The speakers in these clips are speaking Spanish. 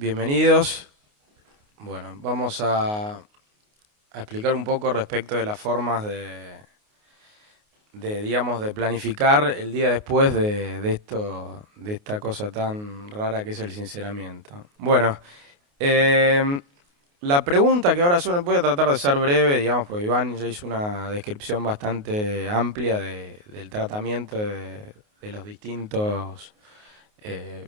bienvenidos. Bueno, vamos a explicar un poco respecto de las formas digamos, de planificar el día después de esta cosa tan rara que es el sinceramiento. Bueno, eh, la pregunta que ahora voy a tratar de ser breve, digamos, porque Iván ya hizo una descripción bastante amplia del tratamiento de los distintos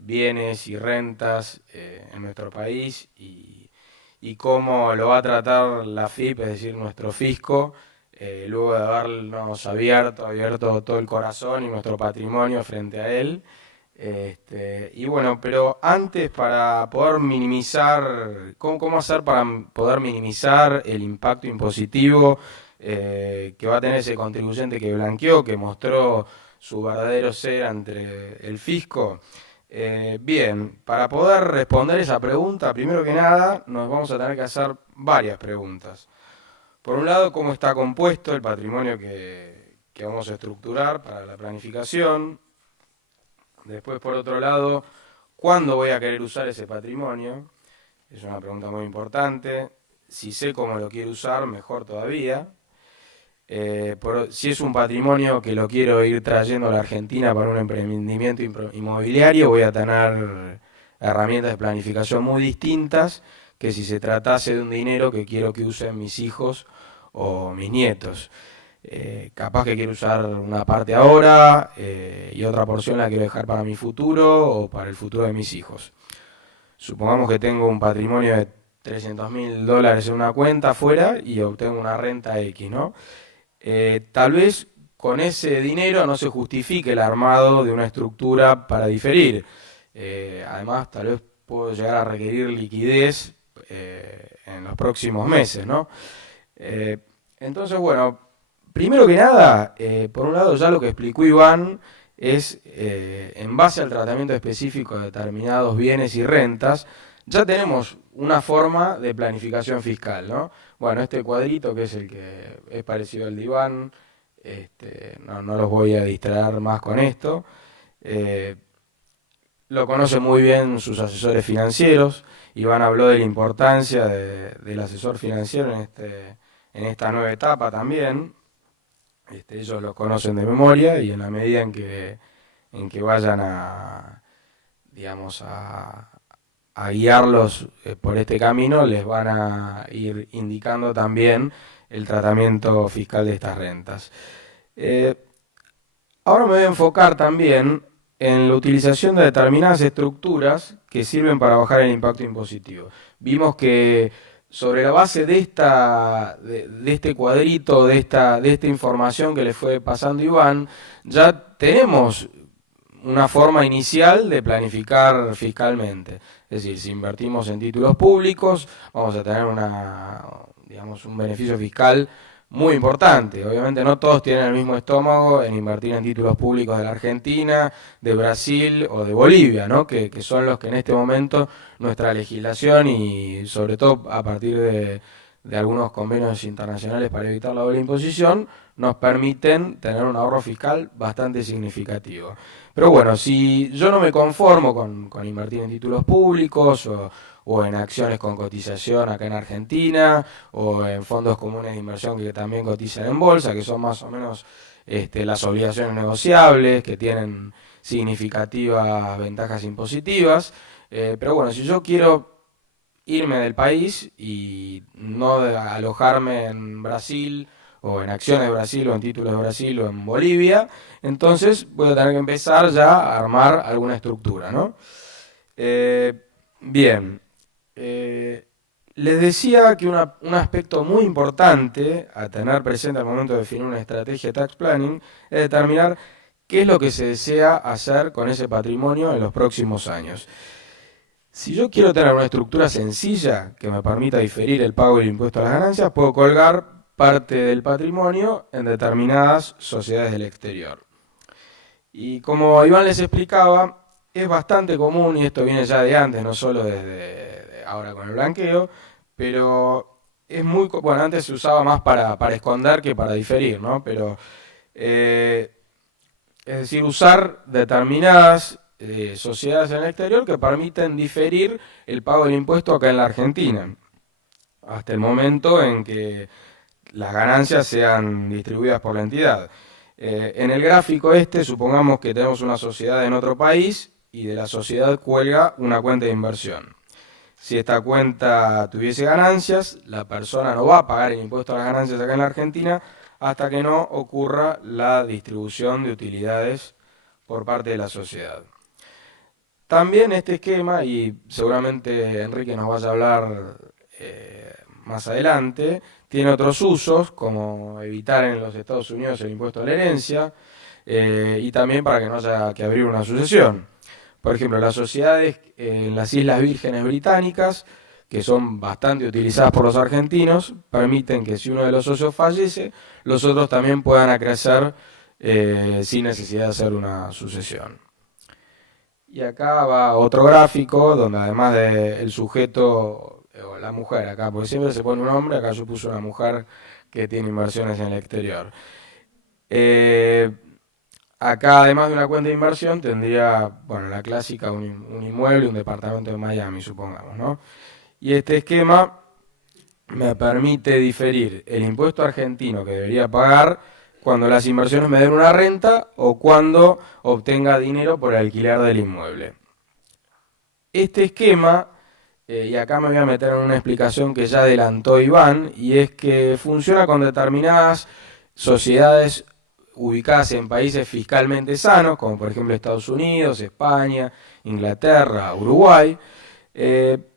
bienes y rentas en nuestro país y cómo lo va a tratar la FIP, es decir, nuestro fisco, luego de habernos abierto todo el corazón y nuestro patrimonio frente a él. Y bueno, pero antes para poder minimizar, ¿cómo hacer para poder minimizar el impacto impositivo que va a tener ese contribuyente que blanqueó, que mostró su verdadero ser ante el fisco? Bien, para poder responder esa pregunta, primero que nada, nos vamos a tener que hacer varias preguntas. Por un lado, cómo está compuesto el patrimonio que vamos a estructurar para la planificación. Después, por otro lado, ¿cuándo voy a querer usar ese patrimonio? Es una pregunta muy importante. Si sé cómo lo quiero usar, mejor todavía. Si es un patrimonio que lo quiero ir trayendo a la Argentina para un emprendimiento inmobiliario, voy a tener herramientas de planificación muy distintas que si se tratase de un dinero que quiero que usen mis hijos o mis nietos. Capaz que quiero usar una parte ahora y otra porción la quiero dejar para mi futuro o para el futuro de mis hijos. Supongamos que tengo un patrimonio de $300.000 en una cuenta afuera y obtengo una renta X, ¿no? Tal vez con ese dinero no se justifique el armado de una estructura para diferir. Además, tal vez puedo llegar a requerir liquidez en los próximos meses, ¿no? Entonces, bueno, primero que nada, por un lado ya lo que explicó Iván es, en base al tratamiento específico de determinados bienes y rentas, ya tenemos una forma de planificación fiscal, ¿no? Bueno, este cuadrito, que es el que es parecido al de Iván, no los voy a distraer más con esto. Eh, lo conocen muy bien sus asesores financieros. Iván habló de la importancia del asesor financiero en esta nueva etapa también. Ellos lo conocen de memoria y en la medida en que vayan digamos, a guiarlos por este camino, les van a ir indicando también el tratamiento fiscal de estas rentas. Eh, Ahora me voy a enfocar también en la utilización de determinadas estructuras que sirven para bajar el impacto impositivo. Vimos que sobre la base de este cuadrito, de esta información que le fue pasando Iván, ya tenemos una forma inicial de planificar fiscalmente. Es decir, si invertimos en títulos públicos, vamos a tener digamos, un beneficio fiscal muy importante. Obviamente no todos tienen el mismo estómago en invertir en títulos públicos de la Argentina, de Brasil o de Bolivia, ¿no? que son los que en este momento nuestra legislación y sobre todo a partir de algunos convenios internacionales para evitar la doble imposición, nos permiten tener un ahorro fiscal bastante significativo. Pero bueno, si yo no me conformo con invertir en títulos públicos o en acciones con cotización acá en Argentina, o en fondos comunes de inversión que también cotizan en bolsa, que son más o menos las obligaciones negociables, que tienen significativas ventajas impositivas. Pero bueno, si yo quiero irme del país y no alojarme en Brasil o en acciones de Brasil o en títulos de Brasil o en Bolivia, entonces voy a tener que empezar ya a armar alguna estructura, ¿no? Bien, les decía que un aspecto muy importante a tener presente al momento de definir una estrategia de tax planning es determinar qué es lo que se desea hacer con ese patrimonio en los próximos años. Si yo quiero tener una estructura sencilla que me permita diferir el pago del impuesto a las ganancias, puedo colgar parte del patrimonio en determinadas sociedades del exterior. Y como Iván les explicaba, es bastante común, y esto viene ya de antes, no solo desde ahora con el blanqueo, pero es bueno, antes se usaba más para esconder que para diferir, ¿no? Pero, es decir, usar determinadas sociedades en el exterior que permiten diferir el pago del impuesto acá en la Argentina, hasta el momento en que las ganancias sean distribuidas por la entidad. En el gráfico supongamos que tenemos una sociedad en otro país y de la sociedad cuelga una cuenta de inversión. Si esta cuenta tuviese ganancias, la persona no va a pagar el impuesto a las ganancias acá en la Argentina hasta que no ocurra la distribución de utilidades por parte de la sociedad. También este esquema, y seguramente Enrique nos vaya a hablar más adelante, tiene otros usos, como evitar en los Estados Unidos el impuesto a la herencia, y también para que no haya que abrir una sucesión. Por ejemplo, las sociedades en las Islas Vírgenes Británicas, que son bastante utilizadas por los argentinos, permiten que si uno de los socios fallece, los otros también puedan acrecer sin necesidad de hacer una sucesión. Y acá va otro gráfico, donde además del sujeto, o la mujer acá, porque siempre se pone un hombre, acá yo puse una mujer que tiene inversiones en el exterior. Acá, además de una cuenta de inversión, tendría, bueno, la clásica, un inmueble, un departamento en Miami, supongamos, ¿no? Y este esquema me permite diferir el impuesto argentino que debería pagar cuando las inversiones me den una renta o cuando obtenga dinero por el alquiler del inmueble. Este esquema, y acá me voy a meter en una explicación que ya adelantó Iván, y es que funciona con determinadas sociedades ubicadas en países fiscalmente sanos, como por ejemplo Estados Unidos, España, Inglaterra, Uruguay,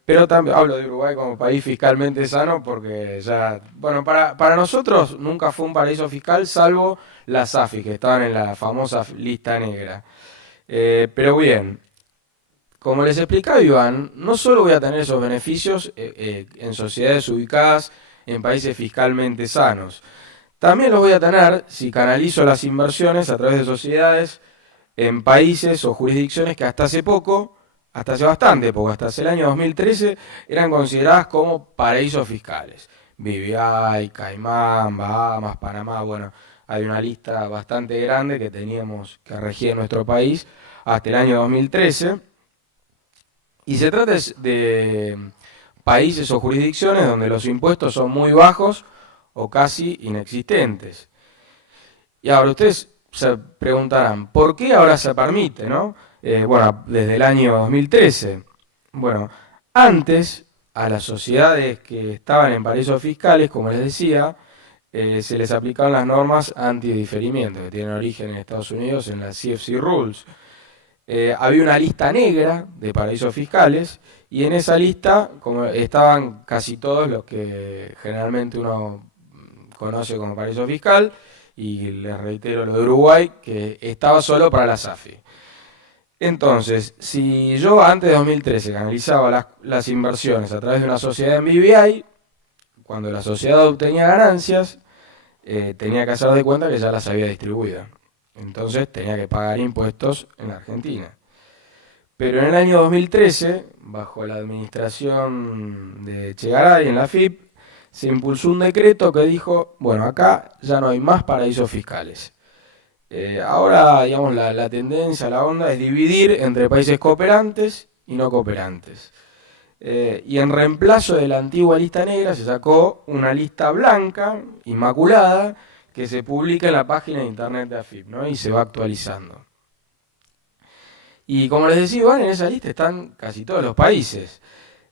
pero también hablo de Uruguay como país fiscalmente sano porque ya, bueno, para nosotros nunca fue un paraíso fiscal salvo las AFI, que estaban en la famosa lista negra. Pero bien, como les explicaba Iván, no solo voy a tener esos beneficios en sociedades ubicadas en países fiscalmente sanos, también los voy a tener si canalizo las inversiones a través de sociedades en países o jurisdicciones que hasta hace poco, hasta hace bastante poco, hasta hace el año 2013, eran consideradas como paraísos fiscales. BVI, Caimán, Bahamas, Panamá, bueno, hay una lista bastante grande que teníamos que regir nuestro país hasta el año 2013. Y se trata de países o jurisdicciones donde los impuestos son muy bajos o casi inexistentes. Y ahora ustedes se preguntarán, ¿por qué ahora se permite, no? Bueno, desde el año 2013. Bueno, antes a las sociedades que estaban en paraísos fiscales, como les decía, se les aplicaban las normas antidiferimiento, que tienen origen en Estados Unidos en las CFC Rules. Había una lista negra de paraísos fiscales y en esa lista como estaban casi todos los que generalmente uno conoce como paraíso fiscal, y les reitero lo de Uruguay, que estaba solo para la SAFI. Entonces, si yo antes de 2013 canalizaba las inversiones a través de una sociedad en BVI, cuando la sociedad obtenía ganancias, tenía que hacer de cuenta que ya las había distribuido. Entonces tenía que pagar impuestos en la Argentina. Pero en el año 2013, bajo la administración de Chegaray en la FIP, se impulsó un decreto que dijo, bueno, acá ya no hay más paraísos fiscales. Ahora, digamos, la tendencia, la onda es dividir entre países cooperantes y no cooperantes. Y en reemplazo de la antigua lista negra se sacó una lista blanca, inmaculada, que se publica en la página de internet de AFIP, ¿no? Y se va actualizando. Y como les decía, en esa lista están casi todos los países,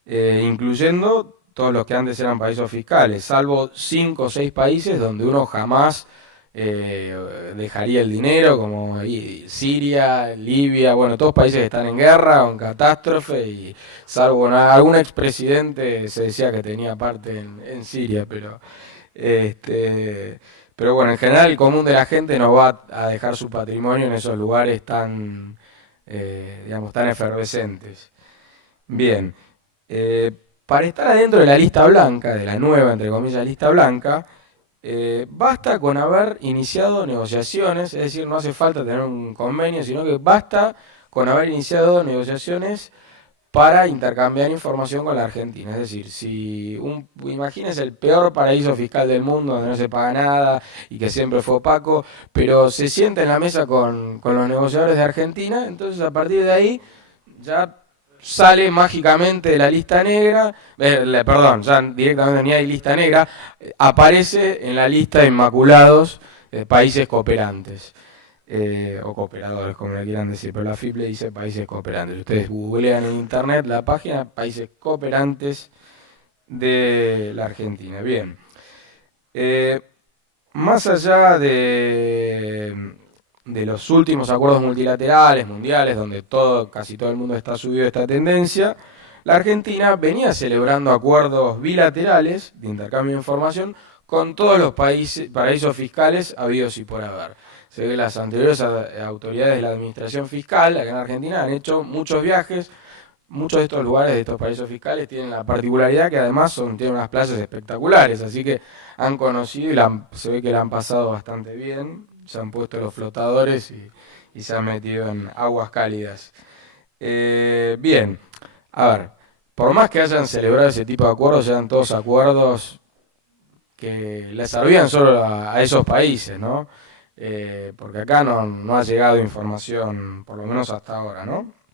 incluyendo todos los que antes eran paraísos fiscales, salvo 5 o 6 países donde uno jamás dejaría el dinero, como Siria, Libia, bueno, todos países que están en guerra o en catástrofe, y salvo algún expresidente se decía que tenía parte en Siria, pero bueno, en general el común de la gente no va a dejar su patrimonio en esos lugares tan, digamos, tan efervescentes. Bien, para estar adentro de la lista blanca, de la nueva, entre comillas, lista blanca, basta con haber iniciado negociaciones, es decir, no hace falta tener un convenio, sino que basta con haber iniciado negociaciones para intercambiar información con la Argentina. Es decir, si imagínense el peor paraíso fiscal del mundo, donde no se paga nada y que siempre fue opaco, pero se sienta en la mesa con los negociadores de Argentina, entonces a partir de ahí ya sale mágicamente de la lista negra, perdón, ya directamente ni hay lista negra, aparece en la lista de inmaculados de países cooperantes. O cooperadores, como le quieran decir, pero la FIP le dice países cooperantes. Ustedes googlean en internet la página países cooperantes de la Argentina. Bien. Eh, Más allá de los últimos acuerdos multilaterales, mundiales, donde casi todo el mundo está subido a esta tendencia, la Argentina venía celebrando acuerdos bilaterales de intercambio de información con todos los paraísos fiscales habidos y por haber. Se ve que las anteriores autoridades de la administración fiscal acá en Argentina han hecho muchos viajes. Muchos de estos lugares, de estos paraísos fiscales, tienen la particularidad que además tienen unas playas espectaculares, así que han conocido y se ve que la han pasado bastante bien, se han puesto los flotadores y se han metido en aguas cálidas. Bien, a ver, por más que hayan celebrado ese tipo de acuerdos, eran todos acuerdos que les servían solo a esos países, ¿no? Porque acá no ha llegado información, por lo menos hasta ahora, ¿no?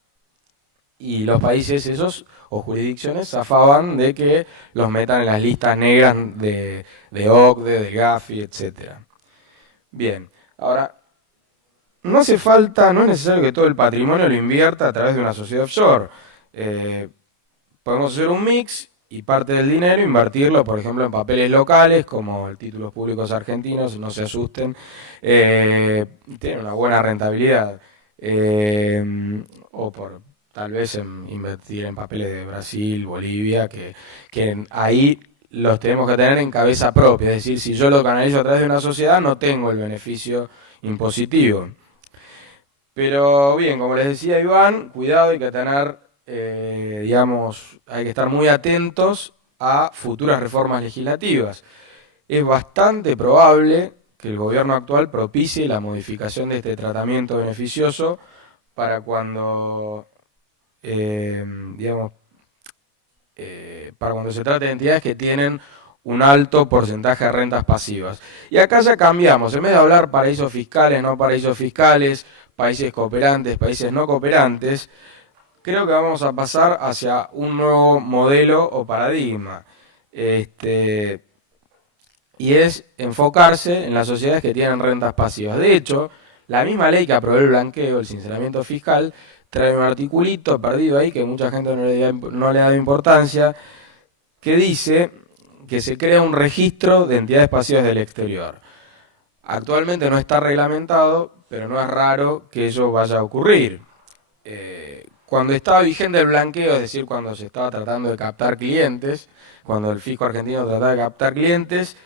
Y los países esos o jurisdicciones zafaban de que los metan en las listas negras de OCDE, de Gafi, etcétera. Bien, ahora, no hace falta, no es necesario que todo el patrimonio lo invierta a través de una sociedad offshore. Eh, Podemos hacer un mix y parte del dinero invertirlo, por ejemplo, en papeles locales, como títulos públicos argentinos, no se asusten, tienen una buena rentabilidad. Eh, o por tal vez invertir en papeles de Brasil, Bolivia, que ahí los tenemos que tener en cabeza propia. Es decir, si yo lo canalizo a través de una sociedad, no tengo el beneficio impositivo. Pero bien, como les decía Iván, cuidado, hay que tener, digamos, hay que estar muy atentos a futuras reformas legislativas. Es bastante probable que el gobierno actual propicie la modificación de este tratamiento beneficioso para cuando, eh, digamos, para cuando se trate de entidades que tienen un alto porcentaje de rentas pasivas. Y acá ya cambiamos, en vez de hablar paraísos fiscales, no paraísos fiscales, países cooperantes, países no cooperantes, creo que vamos a pasar hacia un nuevo modelo o paradigma. Este, y es enfocarse en las sociedades que tienen rentas pasivas. De hecho, la misma ley que aprobó el blanqueo, el sinceramiento fiscal, trae un articulito perdido ahí que mucha gente no le da importancia, que dice que se crea un registro de entidades pasivas del exterior. Actualmente no está reglamentado, pero no es raro que eso vaya a ocurrir. Cuando estaba vigente el blanqueo, es decir, cuando se estaba tratando de captar clientes, cuando el fisco argentino trataba de captar clientes,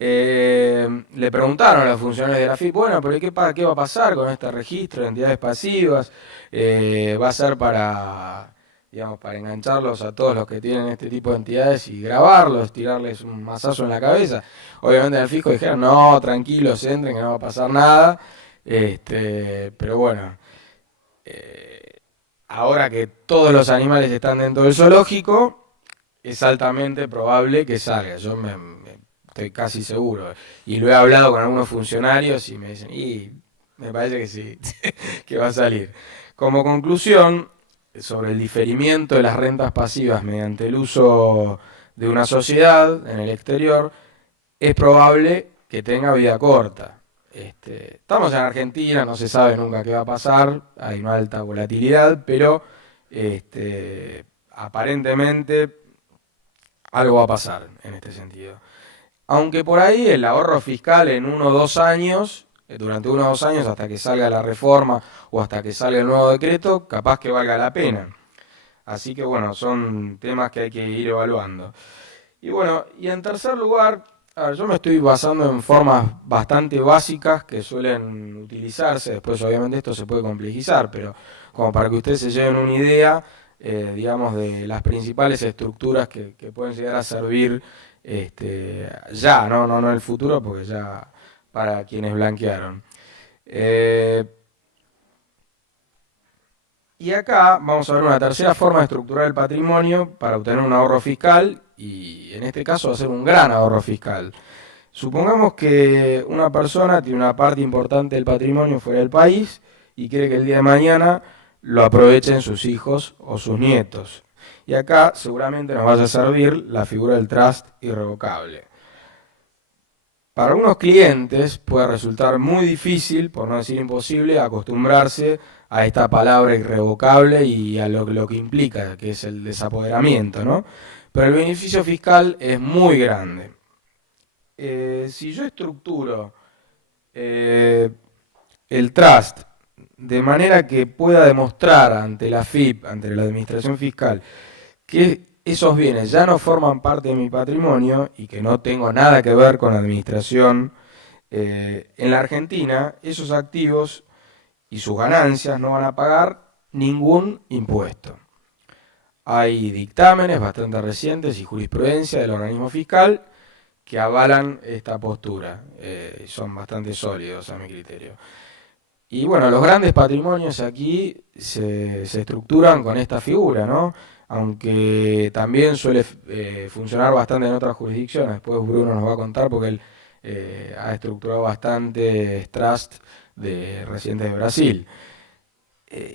le preguntaron a los funcionarios de la FIP, bueno, pero ¿qué va a pasar con este registro de entidades pasivas? ¿Va a ser para, digamos, para engancharlos a todos los que tienen este tipo de entidades y grabarlos, tirarles un mazazo en la cabeza? Obviamente en el fisco dijeron, no, tranquilos, entren, que no va a pasar nada. Pero bueno, ahora que todos los animales están dentro del zoológico, es altamente probable que salga. Estoy casi seguro. Y lo he hablado con algunos funcionarios y me dicen, y me parece que sí, que va a salir. Como conclusión, sobre el diferimiento de las rentas pasivas mediante el uso de una sociedad en el exterior, es probable que tenga vida corta. Estamos en Argentina, no se sabe nunca qué va a pasar, hay una alta volatilidad, pero aparentemente algo va a pasar en este sentido. Aunque por ahí el ahorro fiscal en 1 o 2 años, durante 1 o 2 años hasta que salga la reforma o hasta que salga el nuevo decreto, capaz que valga la pena. Así que bueno, son temas que hay que ir evaluando. Y bueno, y en tercer lugar, a ver, yo me estoy basando en formas bastante básicas que suelen utilizarse, después obviamente esto se puede complejizar, pero como para que ustedes se lleven una idea, digamos, de las principales estructuras que pueden llegar a servir ya, no en el futuro, porque ya para quienes blanquearon. Eh, Y acá vamos a ver una tercera forma de estructurar el patrimonio para obtener un ahorro fiscal y en este caso va a ser un gran ahorro fiscal. Supongamos que una persona tiene una parte importante del patrimonio fuera del país y quiere que el día de mañana lo aprovechen sus hijos o sus nietos. Y acá seguramente nos vaya a servir la figura del trust irrevocable. Para unos clientes puede resultar muy difícil, por no decir imposible, acostumbrarse a esta palabra irrevocable y a lo que implica, que es el desapoderamiento, ¿no? Pero el beneficio fiscal es muy grande. Si yo estructuro eh, el trust de manera que pueda demostrar ante la FIP, ante la Administración Fiscal, que esos bienes ya no forman parte de mi patrimonio y que no tengo nada que ver con la administración, en la Argentina esos activos y sus ganancias no van a pagar ningún impuesto. Hay dictámenes bastante recientes y jurisprudencia del organismo fiscal que avalan esta postura, son bastante sólidos a mi criterio. Y bueno, los grandes patrimonios aquí se estructuran con esta figura, ¿no? Aunque también suele funcionar bastante en otras jurisdicciones. Después Bruno nos va a contar porque él ha estructurado bastante trust de residentes de Brasil.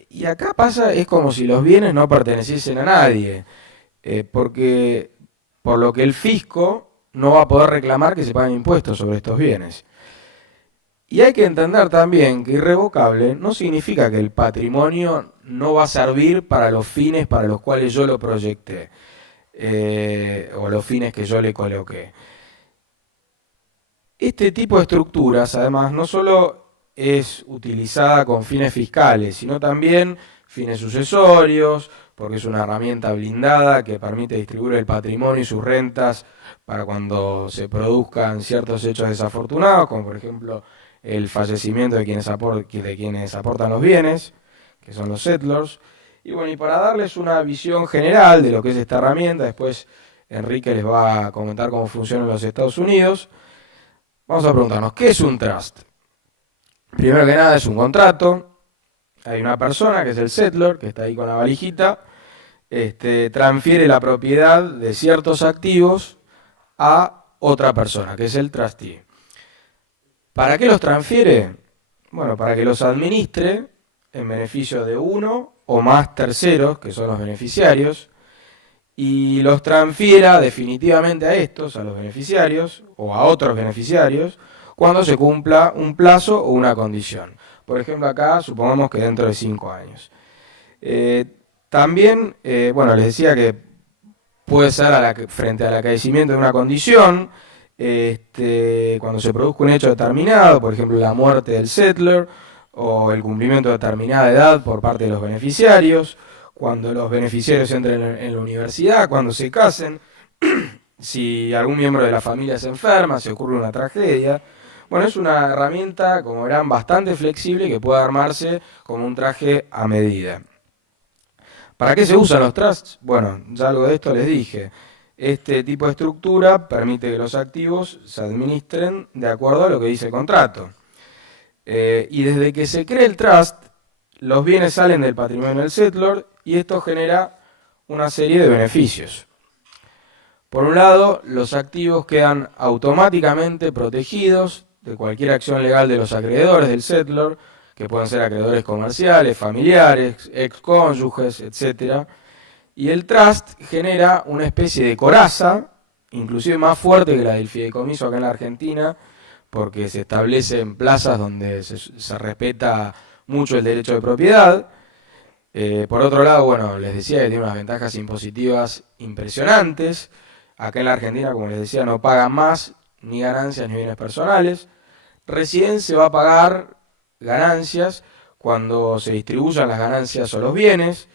Y acá pasa, es como si los bienes no perteneciesen a nadie, porque por lo que el fisco no va a poder reclamar que se paguen impuestos sobre estos bienes. Y hay que entender también que irrevocable no significa que el patrimonio no va a servir para los fines para los cuales yo lo proyecté, o los fines que yo le coloqué. Este tipo de estructuras, además, no solo es utilizada con fines fiscales, sino también fines sucesorios, porque es una herramienta blindada que permite distribuir el patrimonio y sus rentas para cuando se produzcan ciertos hechos desafortunados, como por ejemplo el fallecimiento de quienes aportan los bienes, que son los settlers. Y bueno, y para darles una visión general de lo que es esta herramienta, después Enrique les va a comentar cómo funciona en los Estados Unidos. Vamos a preguntarnos, ¿qué es un trust? Primero que nada es un contrato, hay una persona que es el settler, que está ahí con la valijita, transfiere la propiedad de ciertos activos a otra persona, que es el trustee. ¿Para qué los transfiere? Bueno, para que los administre en beneficio de uno o más terceros, que son los beneficiarios, y los transfiera definitivamente a estos, a los beneficiarios, o a otros beneficiarios, cuando se cumpla un plazo o una condición. Por ejemplo, acá supongamos que dentro de 5 años. También, bueno, les decía que puede ser frente al acaecimiento de una condición, cuando se produzca un hecho determinado, por ejemplo la muerte del settler o el cumplimiento de determinada edad por parte de los beneficiarios, cuando los beneficiarios entren en la universidad, cuando se casen, si algún miembro de la familia se enferma, se ocurre una tragedia. Bueno, es una herramienta, como verán, bastante flexible que puede armarse como un traje a medida. ¿Para qué se usan los trusts? Bueno, ya algo de esto les dije. Este tipo de estructura permite que los activos se administren de acuerdo a lo que dice el contrato. Y desde que se cree el trust, los bienes salen del patrimonio del settler y esto genera una serie de beneficios. Por un lado, los activos quedan automáticamente protegidos de cualquier acción legal de los acreedores del settler, que pueden ser acreedores comerciales, familiares, excónyuges, etc. Y el trust genera una especie de coraza, inclusive más fuerte que la del fideicomiso acá en la Argentina, porque se establece en plazas donde se respeta mucho el derecho de propiedad. Por otro lado, bueno, les decía que tiene unas ventajas impositivas impresionantes. Acá en la Argentina, como les decía, no pagan más ni ganancias ni bienes personales. Recién se va a pagar ganancias cuando se distribuyan las ganancias o los bienes,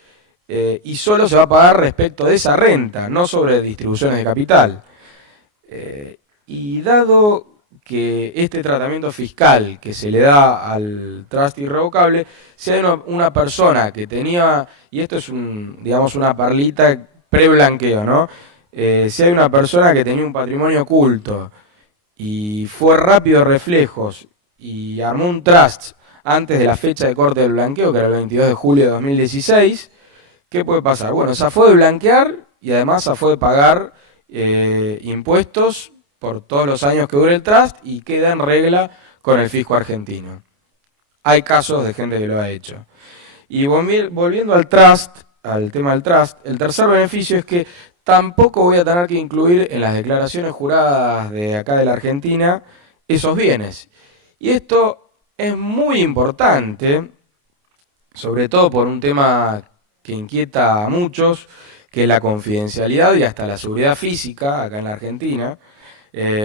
y solo se va a pagar respecto de esa renta, no sobre distribuciones de capital. Y dado que este tratamiento fiscal que se le da al trust irrevocable, si hay una persona que tenía, y esto es digamos una perlita pre-blanqueo, ¿no? Si hay una persona que tenía un patrimonio oculto y fue rápido de reflejos y armó un trust antes de la fecha de corte del blanqueo, que era el 22 de julio de 2016, ¿qué puede pasar? Bueno, zafó de blanquear y además zafó de pagar impuestos por todos los años que dure el trust y queda en regla con el fisco argentino. Hay casos de gente que lo ha hecho. Y volviendo al trust, al tema del trust, el tercer beneficio es que tampoco voy a tener que incluir en las declaraciones juradas de acá de la Argentina esos bienes. Y esto es muy importante, sobre todo por un tema que inquieta a muchos, que es la confidencialidad y hasta la seguridad física acá en la Argentina.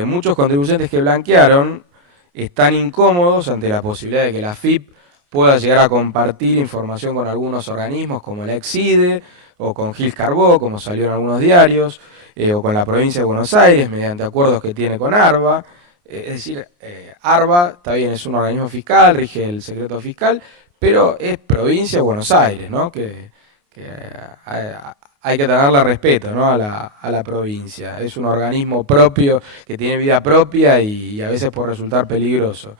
Muchos contribuyentes que blanquearon están incómodos ante la posibilidad de que la AFIP pueda llegar a compartir información con algunos organismos como la Exide o con Gil Carbó, como salió en algunos diarios, o con la provincia de Buenos Aires mediante acuerdos que tiene con ARBA. Es decir, ARBA, está bien, es un organismo fiscal, rige el secreto fiscal, pero es provincia de Buenos Aires, ¿no? Que hay que tenerle respeto, ¿no? a la provincia. Es un organismo propio que tiene vida propia y a veces puede resultar peligroso.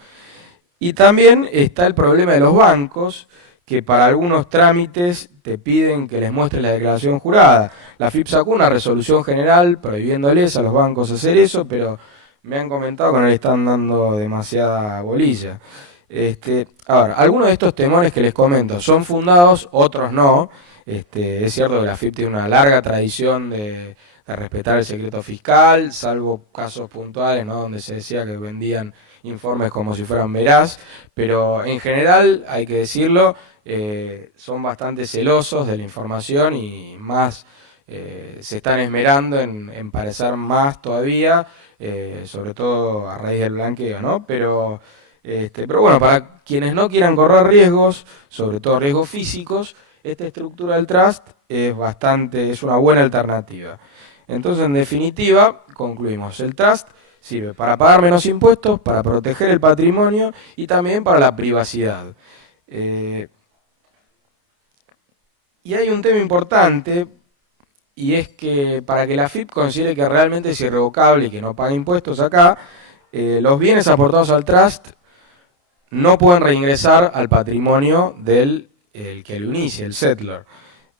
Y también está el problema de los bancos, que para algunos trámites te piden que les muestres la declaración jurada. La AFIP sacó una resolución general prohibiéndoles a los bancos hacer eso, pero me han comentado que no le están dando demasiada bolilla. Ahora, algunos de estos temores que les comento son fundados, otros no. Es cierto que la AFIP tiene una larga tradición de respetar el secreto fiscal, salvo casos puntuales, ¿no? Donde se decía que vendían informes como si fueran veraz, pero en general, hay que decirlo, son bastante celosos de la información y más se están esmerando en parecer más todavía, sobre todo a raíz del blanqueo, ¿no? Pero bueno, para quienes no quieran correr riesgos, sobre todo riesgos físicos, esta estructura del trust es una buena alternativa. Entonces, en definitiva, concluimos, el trust sirve para pagar menos impuestos, para proteger el patrimonio y también para la privacidad. Y hay un tema importante, y es que para que la AFIP considere que realmente es irrevocable y que no paga impuestos acá, los bienes aportados al trust no pueden reingresar al patrimonio del que lo inicia, el settler.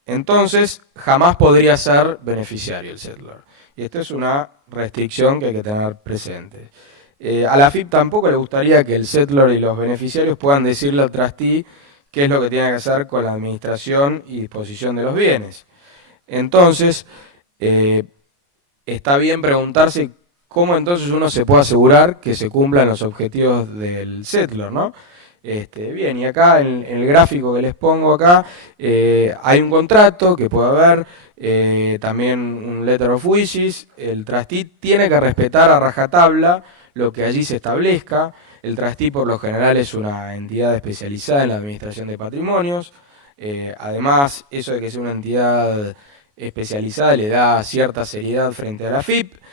Entonces, jamás podría ser beneficiario el settler. Y esta es una restricción que hay que tener presente. A la AFIP tampoco le gustaría que el settler y los beneficiarios puedan decirle al trustee qué es lo que tiene que hacer con la administración y disposición de los bienes. Entonces, está bien preguntarse cómo entonces uno se puede asegurar que se cumplan los objetivos del settler, ¿no? Bien, y acá en el gráfico que les pongo acá, hay un contrato que puede haber, también un letter of wishes. El trustee tiene que respetar a rajatabla lo que allí se establezca. El trustee por lo general es una entidad especializada en la administración de patrimonios. Además, eso de que sea una entidad especializada le da cierta seriedad frente a la AFIP.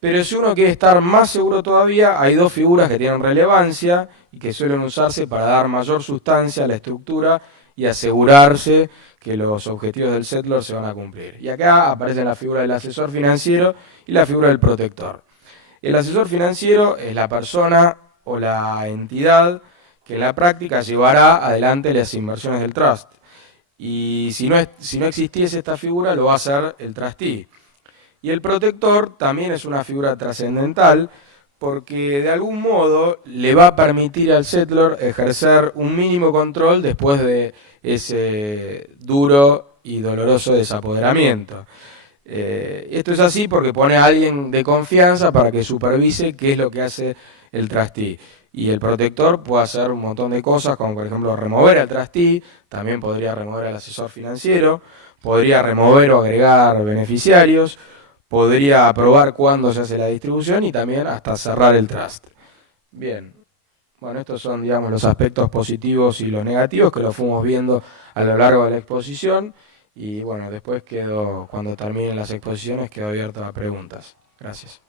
Pero si uno quiere estar más seguro todavía, hay dos figuras que tienen relevancia y que suelen usarse para dar mayor sustancia a la estructura y asegurarse que los objetivos del settler se van a cumplir. Y acá aparecen la figura del asesor financiero y la figura del protector. El asesor financiero es la persona o la entidad que en la práctica llevará adelante las inversiones del trust. Y si no existiese esta figura, lo va a hacer el trustee. Y el protector también es una figura trascendental porque de algún modo le va a permitir al settler ejercer un mínimo control después de ese duro y doloroso desapoderamiento. Esto es así porque pone a alguien de confianza para que supervise qué es lo que hace el trustee. Y el protector puede hacer un montón de cosas, como por ejemplo remover al trustee, también podría remover al asesor financiero, podría remover o agregar beneficiarios, podría aprobar cuándo se hace la distribución y también hasta cerrar el trust. Bien, bueno, estos son, digamos, los aspectos positivos y los negativos que los fuimos viendo a lo largo de la exposición. Y bueno, después cuando terminen las exposiciones, quedo abierto a preguntas. Gracias.